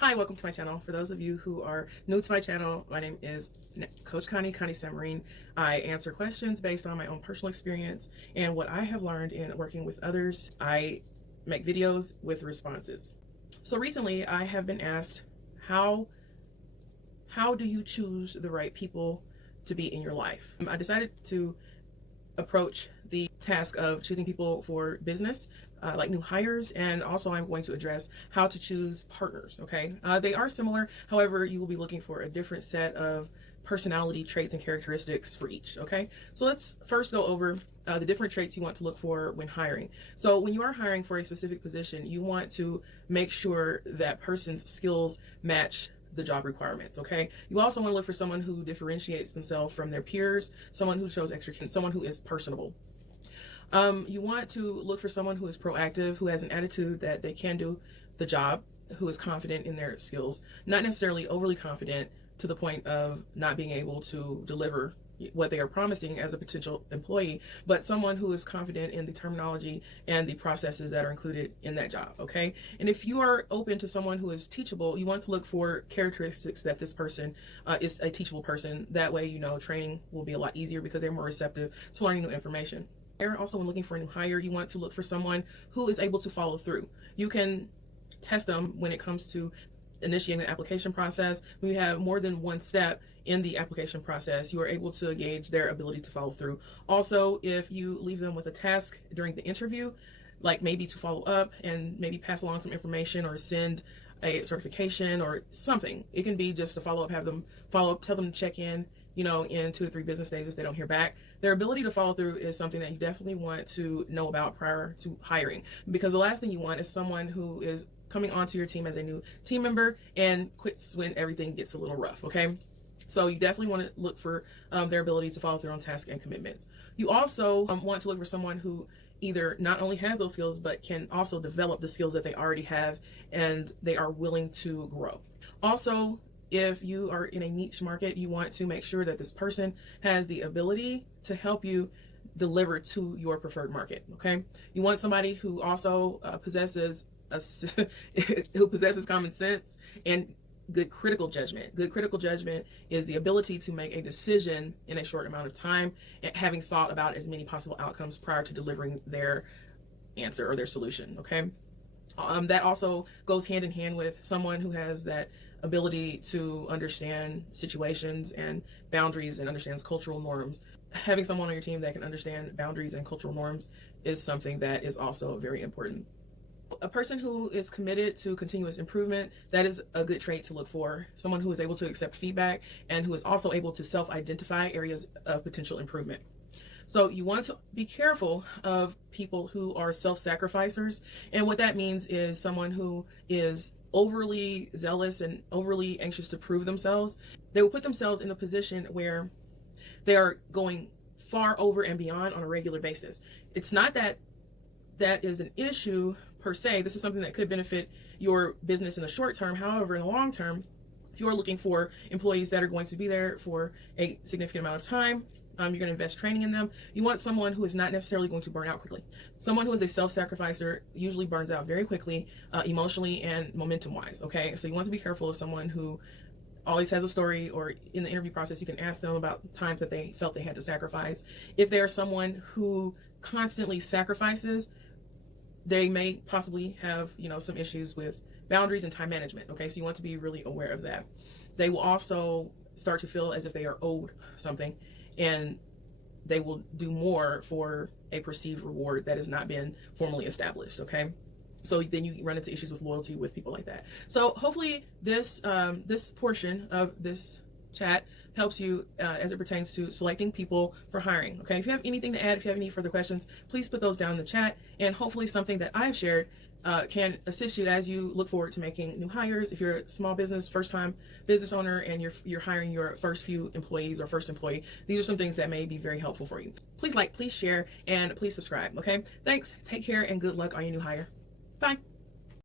Hi, welcome to my channel. For those of you who are new to my channel, my name is Coach Connie Samarine. I answer questions based on my own personal experience and what I have learned in working with others. I make videos with responses. So recently I have been asked, how do you choose the right people to be in your life? I decided to approach the task of choosing people for business, like new hires, and also I'm going to address how to choose partners. Okay, they are similar, however you will be looking for a different set of personality traits and characteristics for each. Okay, so let's first go over the different traits you want to look for when hiring. So when you are hiring for a specific position, you want to make sure that person's skills match the job requirements. Okay, you also want to look for someone who differentiates themselves from their peers, someone who shows extra, someone who is personable. You want to look for someone who is proactive, who has an attitude that they can do the job, who is confident in their skills, not necessarily overly confident to the point of not being able to deliver what they are promising as a potential employee, but someone who is confident in the terminology and the processes that are included in that job. Okay, and if you are open to someone who is teachable, you want to look for characteristics that this person is a teachable person. That way, you know, training will be a lot easier because they're more receptive to learning new information. Also, when looking for a new hire, you want to look for someone who is able to follow through. You can test them when it comes to initiating the application process. When you have more than one step in the application process, you are able to gauge their ability to follow through. Also, if you leave them with a task during the interview, like maybe to follow up and maybe pass along some information or send a certification or something, it can be just to follow up, have them follow up, tell them to check in, you know, in 2 to 3 business days if they don't hear back. Their ability to follow through is something that you definitely want to know about prior to hiring, because the last thing you want is someone who is coming onto your team as a new team member and quits when everything gets a little rough. Okay, so you definitely want to look for their ability to follow through on tasks and commitments. You also want to look for someone who either not only has those skills but can also develop the skills that they already have and they are willing to grow. Also, if you are in a niche market, you want to make sure that this person has the ability to help you deliver to your preferred market. Okay, you want somebody who also possesses common sense and good critical judgment. Good critical judgment is the ability to make a decision in a short amount of time and having thought about as many possible outcomes prior to delivering their answer or their solution. Okay, that also goes hand in hand with someone who has that ability to understand situations and boundaries and understands cultural norms. Having someone on your team that can understand boundaries and cultural norms is something that is also very important. A person who is committed to continuous improvement, that is a good trait to look for. Someone who is able to accept feedback and who is also able to self-identify areas of potential improvement. So you want to be careful of people who are self-sacrificers. And what that means is someone who is overly zealous and overly anxious to prove themselves. They will put themselves in a position where they are going far over and beyond on a regular basis. It's not that that is an issue per se. This is something that could benefit your business in the short term. However, in the long term, if you are looking for employees that are going to be there for a significant amount of time, you're going to invest training in them. You want someone who is not necessarily going to burn out quickly. Someone who is a self-sacrificer usually burns out very quickly, emotionally and momentum-wise. Okay, so you want to be careful of someone who always has a story, or in the interview process, you can ask them about times that they felt they had to sacrifice. If they're someone who constantly sacrifices, they may possibly have, you know, some issues with boundaries and time management. Okay, so you want to be really aware of that. They will also start to feel as if they are owed something, and they will do more for a perceived reward that has not been formally established. Okay, so then you run into issues with loyalty with people like that. So hopefully this this portion of this chat helps you as it pertains to selecting people for hiring. Okay, if you have anything to add, if you have any further questions, please put those down in the chat, and hopefully something that I've shared can assist you as you look forward to making new hires. If you're a small business, first-time business owner, and you're hiring your first few employees or first employee, these are some things that may be very helpful for you. Please like, please share, and please subscribe. Okay, thanks, take care, and good luck on your new hire. Bye.